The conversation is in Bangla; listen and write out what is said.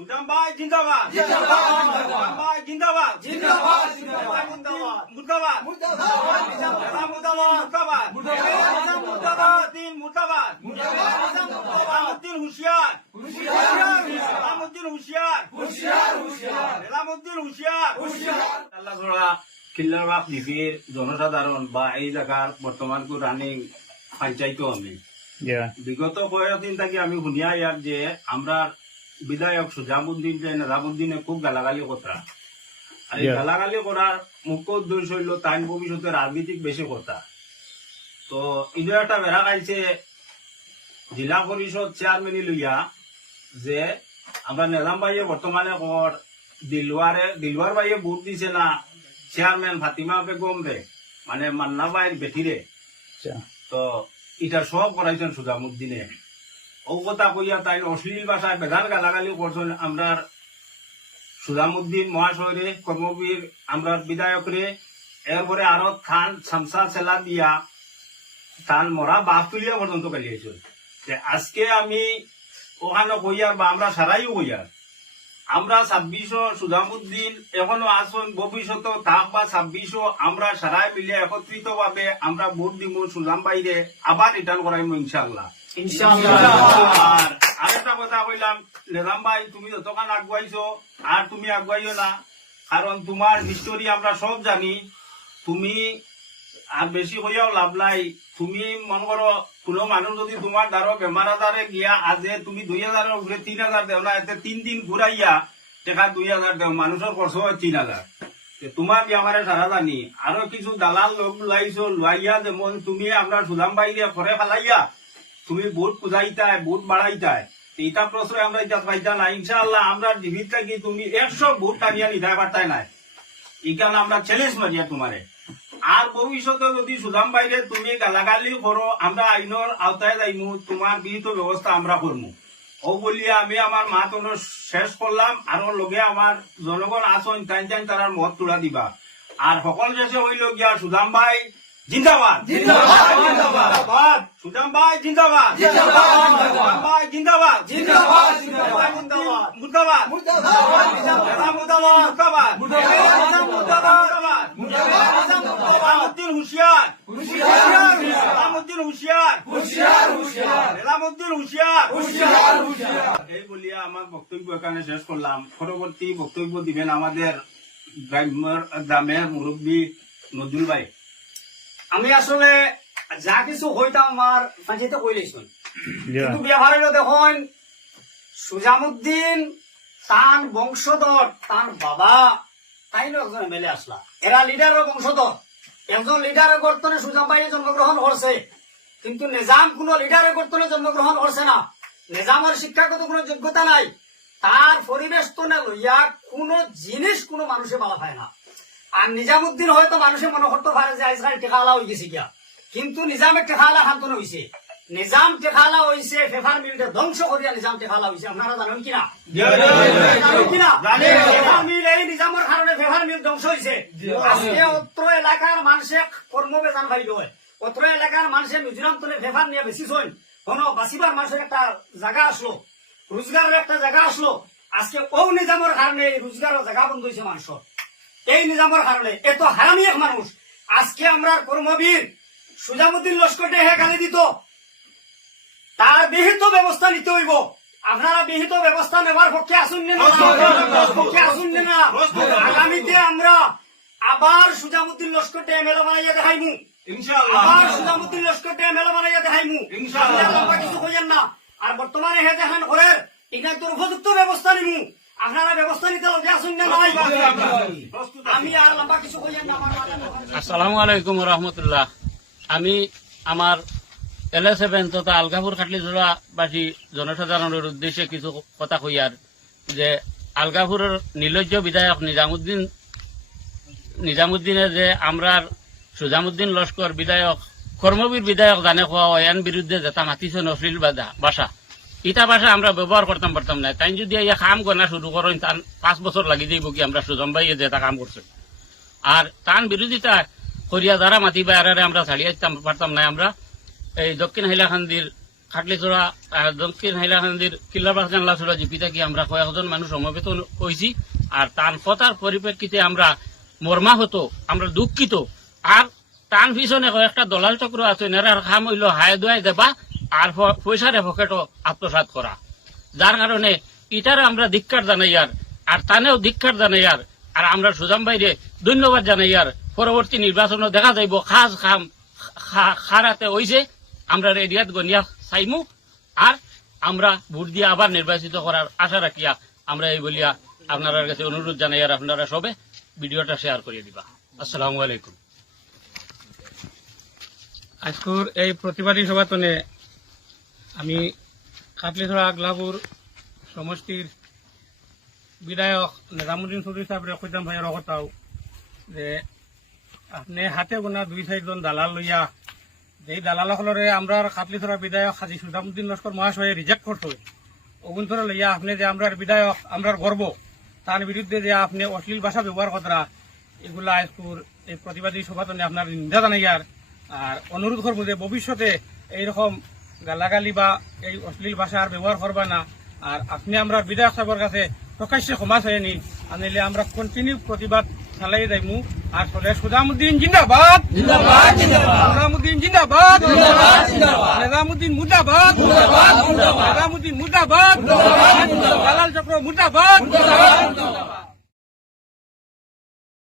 সুদাম ভাই জিন্দাবাদ জিন্দাবাদ সুদাম ভাই জিন্দাবাদ জিন্দাবাদ জিন্দাবাদ মুর্দাবাদ মুর্দাবাদ মুর্দাবাদ মুর্দাবাদ দিন মুর্দাবাদ নিজামউদ্দিন হুশিয়ার নিজামউদ্দিন হুশিয়ার নিজামউদ্দিন হুশিয়ার আল্লাহ তাআলা কিল্লাবাগ ডিভির জনসাধারণ বা এই জায়গার বর্তমান রানিং পঞ্চায়েত আমি বিগত কয়েকদিন থেকে আমি শুনিয়া ইয়ার যে আমরা বিধায়ক সুজামউদ্দিন যে নিজামউদ্দিনে খুব গালাগালি কথা আর এই গালাগালি করার মুখ্য উদ্দেশ্য হইল তাই ভবিষ্যতে রাজনীতিক বেশি কথা। তো ইদু একটা বেড়া খাইছে জেলা পরিষদ চেয়ারম্যানই লইয়া যে আমরা নিজাম ভাইয়ে বর্তমানে কর দিলওয়ার ভাইয়ে ভোট দিছে না চেয়ারম্যান ফাতিমা বেগম রে মানে মান্না ভাইয়ের বেটিরে, তো এটা সব করাইছেন সুজামউদ্দিনে। ও কথা কইয়া তাই অশ্লীল ভাষায় বেদার গালাগালি করছেন আমরা সুজামউদ্দিন মহাশয়রে কর্মবীর আমরা বিধায়ক রে। এরপরে আরো থান সামসা সেলা দিয়া তান মরা বাপ তুলিয়া পর্যন্ত গালিয়েছেন। আজকে আমি ওখানে কইয়ার বা আমরা সারাইও কইয়ার আমরা 26 সুজামউদ্দিন এখনো আসুন ভবিষ্যতে থাক বা 26 আমরা সারাই মিলে একত্রিত ভাবে আমরা ভোট দিব সুজাম বাইরে আবার রিটার্ন করাইব ইনশাআল্লাহ। আর আরেকটা কথা কইলাম নিজাম ভাই তুমি যতক্ষণ আগুয়াইছো আর তুমি আগুয়াইও না, কারণ তোমার হিস্টোরি আমরা সব জানি। তুমি আর বেশি হইয়াও লাভ নাই। তুমি মনে করো কোনো মানুষ যদি তোমার দ্বারা বেমার আজারে গিয়া আজে তুমি 2000 উপরে 3000 দেও না, এতে 3 দিন ঘুরাইয়া টাকা 2000 দেও, মানুষের খরচ হয় 3000। তোমার বেমারে সারা জানি আরো কিছু দালাল লোক লাইছো লাইয়া, যেমন তুমি আমরা সুদাম বাইরে করে ফেলাইয়া তুমি ভোট পুজাইতাই ভোট বাড়াইতাই, এইটা প্রশ্রয় আমরা এটা পাইতা না। ইনশাআল্লাহ আমরা জীবিত থাকি তুমি 100 ভোট টানিয়া নিতে পারতাই নাই, এখানে আমরা চ্যালেঞ্জ মারিয়া তোমারে। আর ভবিষ্যতে যদি সুদাম বাইরে তুমি গালাগালি করো আমরা আইনের আওতায় যাইমু, তোমার বিহিত ব্যবস্থা আমরা করবো। ও বলিয়া আমি আমার মাত শেষ করলাম। আরো লগে আমার জনগণ আসন টাইন টাইন তার মত তুলা দিবা। আর সকল শেষে হইল গিয়া সুদাম ভাই জিন্দাবাদ জিন্দাবাদ জিন্দাবাদ সুদাম ভাই জিন্দাবাদ জিন্দাবাদ সুদাম ভাই জিন্দাবাদ জিন্দাবাদ জিন্দাবাদ মুর্দাবাদ মুর্দাবাদ মুর্দাবাদ মুর্দাবাদ নিজামউদ্দিন হুশিয়ার নিজামউদ্দিন হুশিয়ার নিজামউদ্দিন হুশিয়ার এই বলিয়া আমার বক্তব্য এখানে শেষ করলাম। পরবর্তী বক্তব্য দিবেন আমাদের গ্রামের মুরব্বী নজরুল ভাই। আমি আসলে যা কিছু হইতাম আমার পঞ্চায়েতে কইলেছুন, কিন্তু ব্যবহার হইল দেখুন সুজামউদ্দিন তার বংশধর তার বাবা তাই একজন এমএলএ আসলা, এরা লিডারের বংশধর। একজন লিডারের গর্তনে সুজাম ভাই জন্মগ্রহণ করছে, কিন্তু নিজাম কোন লিডারের গর্তনে জন্মগ্রহণ করছে না। নিজামের শিক্ষাগত কোন যোগ্যতা নাই, তার পরিবেশ তো না লইয়া কোন জিনিস কোন মানুষে ভালো পায় না। আর নিজামউদ্দিন হয়তো মানুষে মনে করতে পারে যে আজকাল টেকালা হয়ে গেছে গিয়া, কিন্তু নিজামের টেকালা শান্তন হয়েছে। নিজাম টেকালা হয়েছে পেপার মিলটা ধ্বংস করিয়া নিজাম টেকালা হয়েছে। আপনারা জানেন কিনা? জানেন কিনা? পেপার মিল এই নিজামের কারণে পেপার মিল ধ্বংস হয়েছে। আজকে অত্র এলাকার মানুষে কর্মবেজান পাইল হয়, অত্র এলাকার মানুষে মিজোরাম তুলে পেপার নিয়ে বেশি শোন কোনো বাঁচিবার মানুষের একটা জায়গা আসলো, রোজগারের একটা জায়গা আসলো। আজকে ও নিজামের কারণে রোজগারের জায়গা বন্ধ হয়েছে মানুষের। এই নিজামের কারণে এত হারামি এক মানুষ। আজকে আমরা কর্মবীর সুজামউদ্দিন লস্করকে হে গালি দিত, তার বিহিত ব্যবস্থা নিতে হইব। আপনারা বিহিত ব্যবস্থা নেওয়ার পক্ষে আসুন না, পক্ষে আসুন না। আগামীতে আমরা আবার সুজামউদ্দিন লস্করকে এমএলএ বানাইয়া দেখাইমু ইনশাআল্লাহ। আবার সুজামউদ্দিন লস্করকে এমএলএ বানাইয়া দেখাইমু ইনশাআল্লাহ। কিছু কইেন না। আর বর্তমানে হে দেখান করে এটা তো উপযুক্ত ব্যবস্থা নিমু। আপনারা ব্যবস্থা নিতে আসুন না। আমি আর লম্বা কিছু কইেন না। আসসালামু আলাইকুম রহমতুল্লাহ। আমি আমার LA7 তথা আলগাপুর খাটলিজোড়াবাসী জনসাধারণের উদ্দেশ্যে কিছু কথা কইয়ার যে আলগাপুরের নির্লজ্জ বিধায়ক নিজামউদ্দিনের যে আমরার সুজামউদ্দিন লস্কর বিধায়ক কর্মবীর বিধায়ক জানে খাওয়া এন বিরুদ্ধে যেটা মাতিছেন অশ্লীল ভাষা, ইটা ভাষা আমরা ব্যবহার করতাম পারতাম না। তাই যদি ইয়া কাম করা শুরু করেন তার 5 বছর লাগি যাইব কি আমরা সুজাম ভাই যেটা কাম করছে। আর তার বিরোধিতা করিয়া যারা মাতিবা এরারে আমরা ছাড়িয়ে পারতাম না। আমরা এই দক্ষিণ হাইলাকান্দির খাটলিচড়া দক্ষিণ হাইলাকান্দির কিল্লাবাস জানলাচড়া জিপিতে কি আমরা কয়েকজন মানুষ সমবেত হয়েছি। আর তার কথার পরিপ্রেক্ষিতে আমরা মর্মাহত, আমরা দুঃখিত। আর তার পিছনে কয়েকটা দলাল চক্র আছে, এনার কাম হইল হায় দোয়াই দেবা আর পয়সারে পকেটও আত্মসাৎ করা। যার কারণে ইটারে আমরা ধিক্কার জানাই আর তানেও ধিক্কার জানাই আর আমরা সুজাম বাইরে ধন্যবাদ জানাই। পরবর্তী নির্বাচনে দেখা যাইব খাস খাম খারাতে হইছে, আমরা এরিয়াত গনিয়া চাইমু আর আমরা ভোট দিয়ে আবার নির্বাচিত করার আশা রাখিয়া আমরা এই বলিয়া আপনার কাছে অনুরোধ জানাই আর আপনারা সবে ভিডিওটা শেয়ার করে দিবা। আসসালামু আলাইকুম। আজকের এই প্রতিবাদী সভাতনে আমি খাটলিছড়া আগলাপুর সমষ্টির বিধায়ক নিজামুদ্দিন চৌধুরী সাহেবের কইতাম ভাইয়ের কথাও যে আপনি হাতে গোনা 2-4 জন দালাল লইয়া যেই দালালসকলরে আমরা খাটলিছড়া বিধায়ক হাজী সুজামুদ্দিন লস্কর মহাশয়ে রিজেক্ট করতো অগুন্তরে লইয়া আপনি যে আমরার বিধায়ক আমরার গর্ব তার বিরুদ্ধে যে আপনি অশ্লীল ভাষা ব্যবহার করা এগুলা আজকের এই প্রতিবাদী সভাতনে আপনার নিন্দা জানাইয়ার আর অনুরোধ করবো যে ভবিষ্যতে এইরকম গালাগালি বা এই অশ্লীল ভাষা আর ব্যবহার করবা না। আর আপনি আমরা বিধায়ক সাহেবের কাছে প্রকাশ্যে ক্ষমা চেয়ে নিন, আনলে আমরা কন্টিনিউ প্রতিবাদ চালাই যাইমু। আর ফলে সুজামুদ্দিন জিন্দাবাদ, সুজামুদ্দিন জিন্দাবাদ, নিজামুদ্দিন মুর্দাবাদ, নিজামুদ্দিন মুর্দাবাদ, দালাল চক্র মুর্দাবাদ।